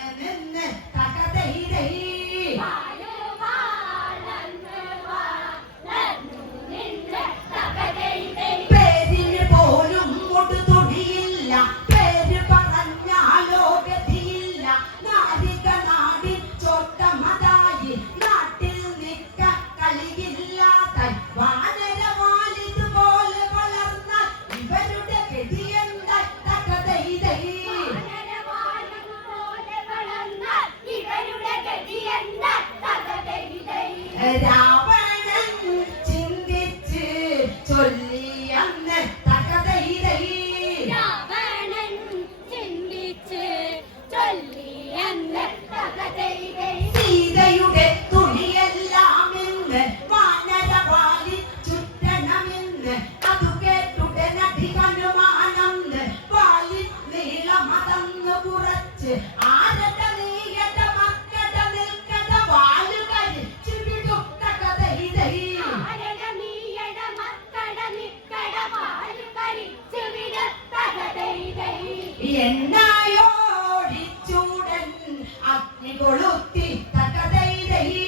and Ravanan ചിന്തിച്ച് ചൊല്ലി അന്ന് തകതൈതൈ ചിന്തിച്ച് ചൊല്ലി അന്ന് തകതൈതൈ തുണിയെല്ലാം ഇന്ന് എന്നായോടിച്ചൂടൻ അഗ്നി കൊളുത്തി തകതൈതയി